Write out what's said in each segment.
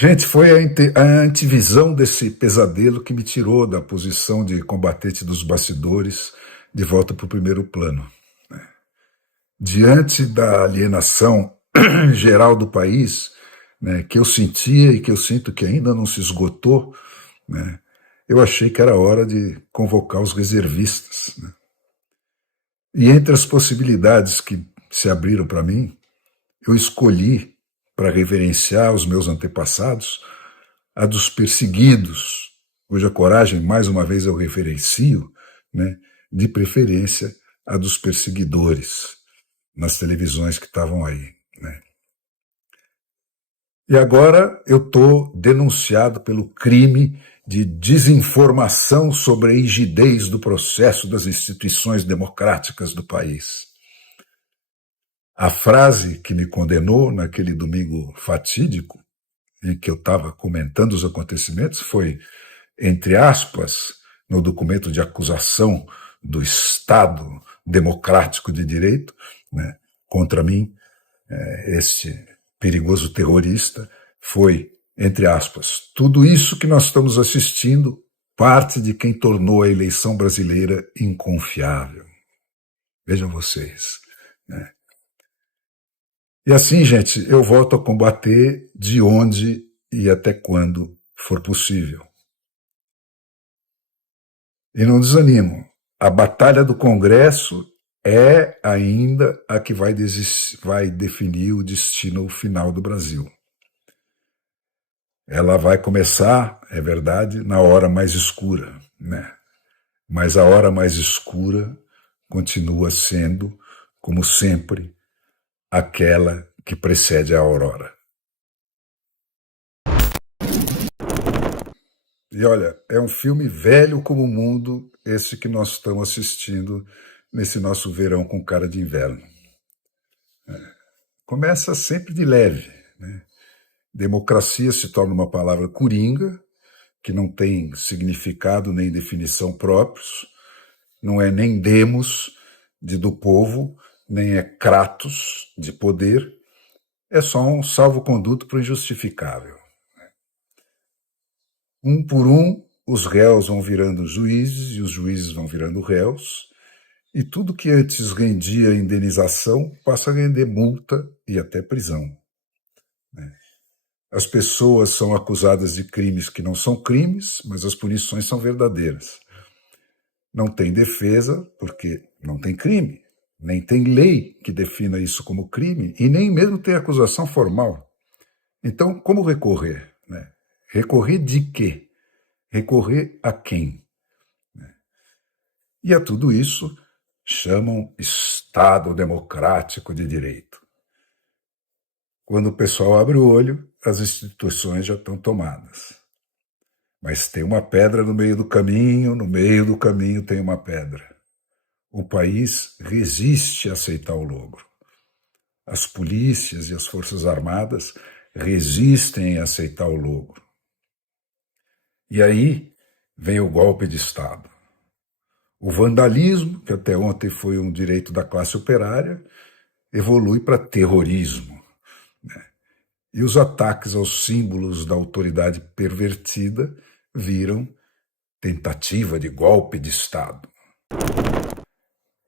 Gente, foi a antivisão desse pesadelo que me tirou da posição de combatente dos bastidores de volta para o primeiro plano. Diante da alienação geral do país, né, que eu sentia e que eu sinto que ainda não se esgotou, né, eu achei que era hora de convocar os reservistas. Né? E entre as possibilidades que se abriram para mim, eu escolhi, para reverenciar os meus antepassados, a dos perseguidos, cuja coragem, mais uma vez, eu referencio, né, de preferência a dos perseguidores, nas televisões que estavam aí. Né. E agora eu estou denunciado pelo crime de desinformação sobre a rigidez do processo das instituições democráticas do país. A frase que me condenou naquele domingo fatídico, em que eu estava comentando os acontecimentos, foi, entre aspas, no documento de acusação do Estado Democrático de Direito, né, contra mim, este perigoso terrorista, foi, entre aspas, tudo isso que nós estamos assistindo parte de quem tornou a eleição brasileira inconfiável. Vejam vocês. Né? E assim, gente, eu volto a combater de onde e até quando for possível. E não desanimo. A batalha do Congresso é ainda a que vai definir o destino final do Brasil. Ela vai começar, é verdade, na hora mais escura, né? Mas a hora mais escura continua sendo, como sempre, aquela que precede a aurora. E olha, é um filme velho como o mundo, esse que nós estamos assistindo nesse nosso verão com cara de inverno. Começa sempre de leve, né? Democracia se torna uma palavra coringa, que não tem significado nem definição próprios, não é nem demos do povo, nem é kratos de poder, é só um salvo-conduto para o injustificável. Um por um, os réus vão virando juízes e os juízes vão virando réus, e tudo que antes rendia indenização passa a render multa e até prisão. As pessoas são acusadas de crimes que não são crimes, mas as punições são verdadeiras. Não tem defesa, porque não tem crime, nem tem lei que defina isso como crime, e nem mesmo tem acusação formal. Então, como recorrer? Né? Recorrer de quê? Recorrer a quem? E a tudo isso chamam Estado Democrático de Direito. Quando o pessoal abre o olho, as instituições já estão tomadas. Mas tem uma pedra no meio do caminho tem uma pedra. O país resiste a aceitar o logro. As polícias e as forças armadas resistem a aceitar o logro. E aí vem o golpe de Estado. O vandalismo, que até ontem foi um direito da classe operária, evolui para terrorismo. Né? E os ataques aos símbolos da autoridade pervertida viram tentativa de golpe de Estado.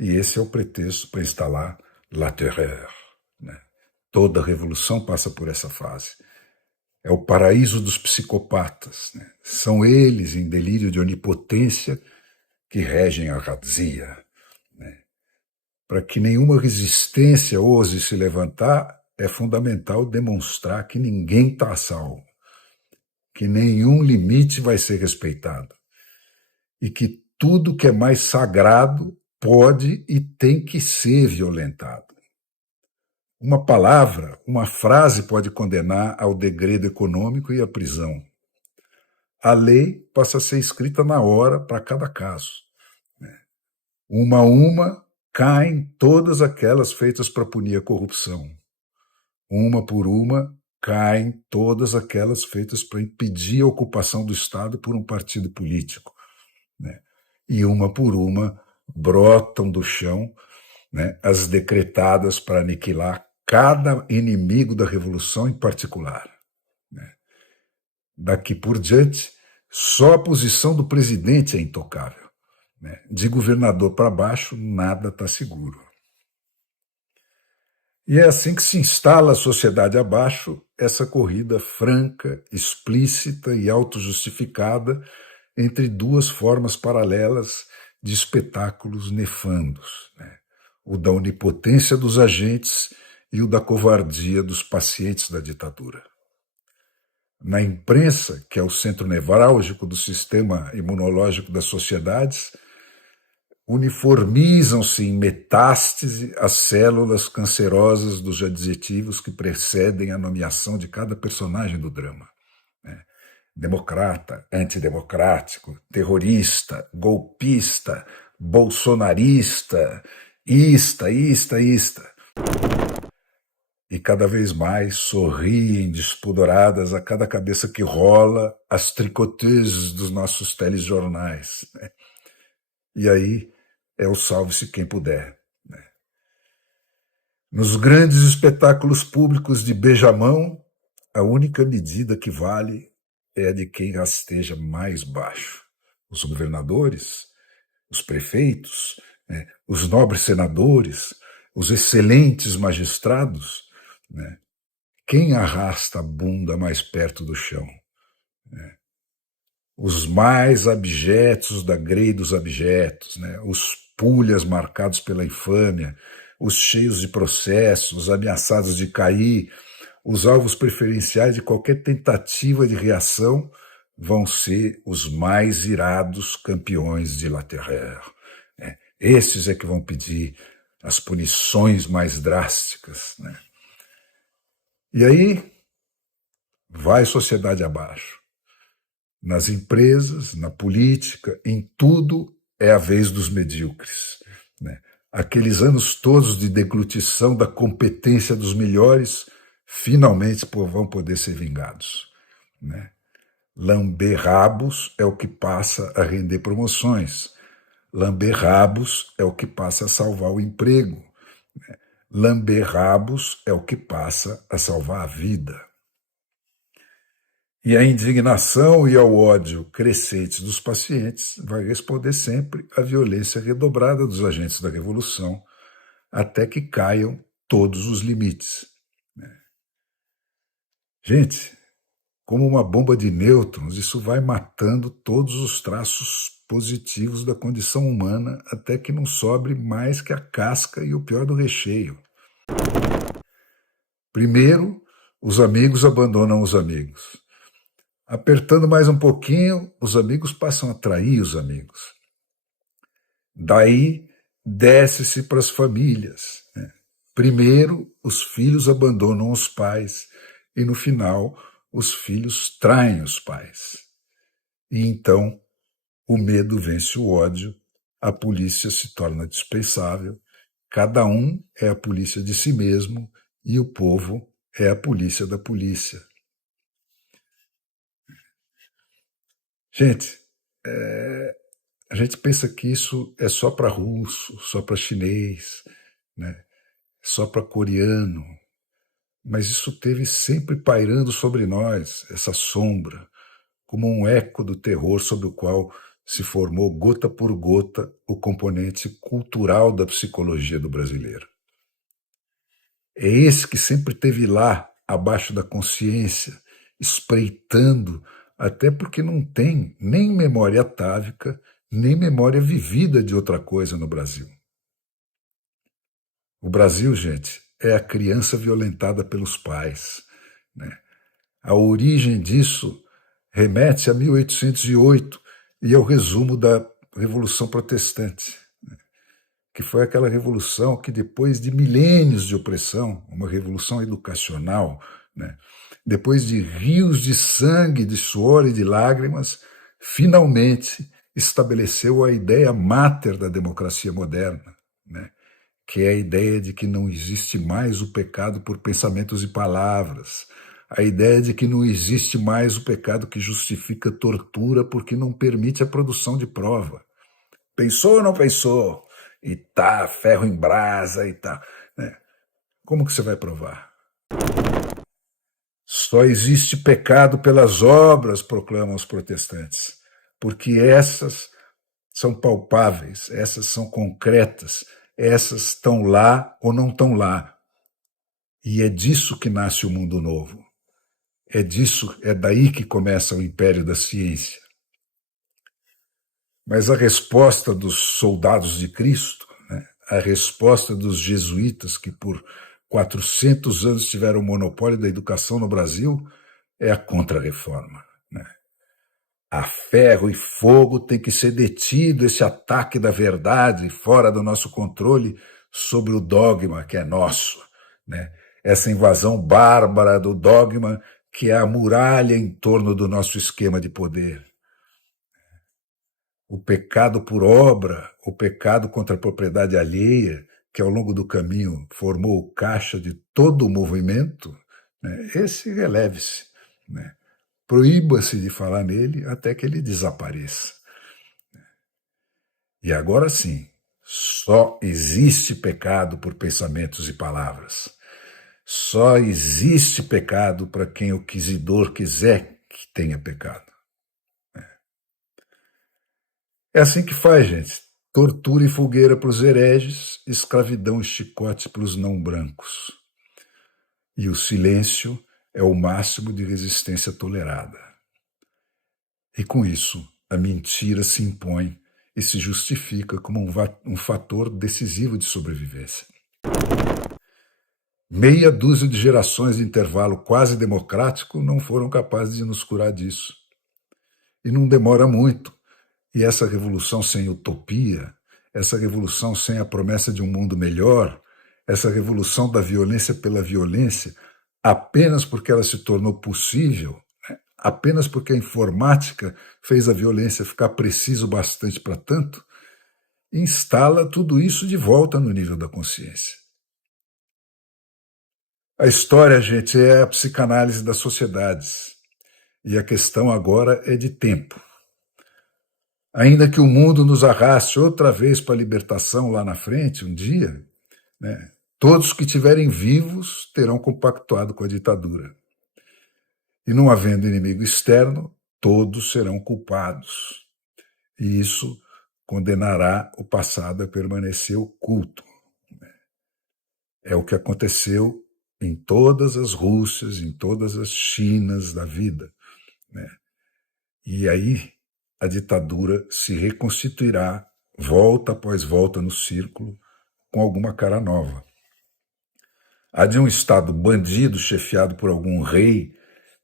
E esse é o pretexto para instalar la terreur. Né? Toda revolução passa por essa fase. É o paraíso dos psicopatas. Né? São eles, em delírio de onipotência, que regem a razia. Né? Para que nenhuma resistência ouse se levantar, é fundamental demonstrar que ninguém está a salvo, que nenhum limite vai ser respeitado e que tudo que é mais sagrado pode e tem que ser violentado. Uma palavra, uma frase pode condenar ao degredo econômico e à prisão. A lei passa a ser escrita na hora para cada caso. Uma a uma caem todas aquelas feitas para punir a corrupção. Uma por uma caem todas aquelas feitas para impedir a ocupação do Estado por um partido político. Né? E uma por uma brotam do chão, né, as decretadas para aniquilar cada inimigo da revolução em particular. Né? Daqui por diante, só a posição do presidente é intocável, né? De governador para baixo, nada está seguro. E é assim que se instala a sociedade abaixo essa corrida franca, explícita e autojustificada entre duas formas paralelas de espetáculos nefandos, né? O da onipotência dos agentes e o da covardia dos pacientes da ditadura. Na imprensa, que é o centro nevrálgico do sistema imunológico das sociedades, uniformizam-se em metástase as células cancerosas dos adjetivos que precedem a nomeação de cada personagem do drama, né? Democrata, antidemocrático, terrorista, golpista, bolsonarista, ista. E cada vez mais sorriem despodoradas a cada cabeça que rola as tricoteuses dos nossos telejornais, né? E aí é o salve-se quem puder, né? Nos grandes espetáculos públicos de beijamão, a única medida que vale é a de quem rasteja mais baixo. Os governadores, os prefeitos, né, os nobres senadores, os excelentes magistrados, né? Quem arrasta a bunda mais perto do chão? Né? Os mais abjetos da grei dos abjetos, né? Os pulhas marcados pela infâmia, os cheios de processos, os ameaçados de cair, os alvos preferenciais de qualquer tentativa de reação vão ser os mais irados campeões de la terreur, né? Esses é que vão pedir as punições mais drásticas, né? E aí vai sociedade abaixo. Nas empresas, na política, em tudo é a vez dos medíocres, né? Aqueles anos todos de deglutição da competência dos melhores finalmente vão poder ser vingados, né? Lamber rabos é o que passa a render promoções. Lamber rabos é o que passa a salvar o emprego. Lamber rabos é o que passa a salvar a vida. E a indignação e ao ódio crescentes dos pacientes vai responder sempre à violência redobrada dos agentes da revolução, até que caiam todos os limites. Gente, como uma bomba de nêutrons, isso vai matando todos os traços positivos da condição humana até que não sobre mais que a casca e o pior do recheio. Primeiro, os amigos abandonam os amigos. Apertando mais um pouquinho, os amigos passam a trair os amigos. Daí, desce-se para as famílias, né? Primeiro, os filhos abandonam os pais e, no final, os filhos traem os pais. E então, o medo vence o ódio, a polícia se torna dispensável, cada um é a polícia de si mesmo e o povo é a polícia da polícia. Gente, a gente pensa que isso é só para russo, só para chinês, né? Só para coreano, mas isso teve sempre pairando sobre nós, essa sombra, como um eco do terror sobre o qual se formou gota por gota o componente cultural da psicologia do brasileiro. É esse que sempre teve lá, abaixo da consciência, espreitando, até porque não tem nem memória atávica, nem memória vivida de outra coisa no Brasil. O Brasil, gente, é a criança violentada pelos pais, né? A origem disso remete a 1808 e ao resumo da Revolução Protestante, que foi aquela revolução que, depois de milênios de opressão, uma revolução educacional, né, depois de rios de sangue, de suor e de lágrimas, finalmente estabeleceu a ideia máter da democracia moderna, né, que é a ideia de que não existe mais o pecado por pensamentos e palavras, a ideia de que não existe mais o pecado que justifica tortura porque não permite a produção de prova. Pensou ou não pensou? E tá, ferro em brasa e tá, né? Como que você vai provar? Só existe pecado pelas obras, proclamam os protestantes, porque essas são palpáveis, essas são concretas, essas estão lá ou não estão lá. E é disso que nasce o mundo novo. É daí que começa o império da ciência. Mas a resposta dos soldados de Cristo, né, a resposta dos jesuítas, que por 400 anos tiveram o monopólio da educação no Brasil, é a contra-reforma. Né? A ferro e fogo tem que ser detido esse ataque da verdade fora do nosso controle sobre o dogma que é nosso. Né? Essa invasão bárbara do dogma que é a muralha em torno do nosso esquema de poder. O pecado por obra, o pecado contra a propriedade alheia, que ao longo do caminho formou o caixa de todo o movimento, né, esse releve-se. Né? Proíba-se de falar nele até que ele desapareça. E agora sim, só existe pecado por pensamentos e palavras. Só existe pecado para quem o inquisidor quiser que tenha pecado. É assim que faz, gente. Tortura e fogueira para os hereges, escravidão e chicote para os não brancos. E o silêncio é o máximo de resistência tolerada. E com isso, a mentira se impõe e se justifica como um fator decisivo de sobrevivência. Meia dúzia de gerações de intervalo quase democrático não foram capazes de nos curar disso. E não demora muito. E essa revolução sem utopia, essa revolução sem a promessa de um mundo melhor, essa revolução da violência pela violência, apenas porque ela se tornou possível, né? Apenas porque a informática fez a violência ficar preciso bastante para tanto, instala tudo isso de volta no nível da consciência. A história, gente, é a psicanálise das sociedades. E a questão agora é de tempo. Ainda que o mundo nos arraste outra vez para a libertação lá na frente, um dia, né, todos que estiverem vivos terão compactuado com a ditadura. E não havendo inimigo externo, todos serão culpados. E isso condenará o passado a permanecer oculto. É o que aconteceu em todas as Rússias, em todas as Chinas da vida. Né? E aí a ditadura se reconstituirá, volta após volta no círculo, com alguma cara nova. A de um Estado bandido, chefiado por algum rei,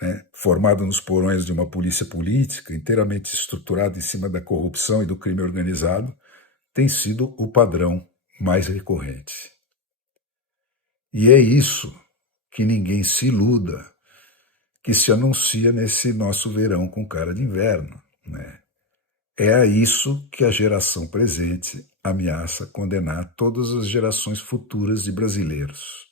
né, formado nos porões de uma polícia política, inteiramente estruturada em cima da corrupção e do crime organizado, tem sido o padrão mais recorrente. E é isso que ninguém se iluda, que se anuncia nesse nosso verão com cara de inverno. Né? É a isso que a geração presente ameaça condenar todas as gerações futuras de brasileiros.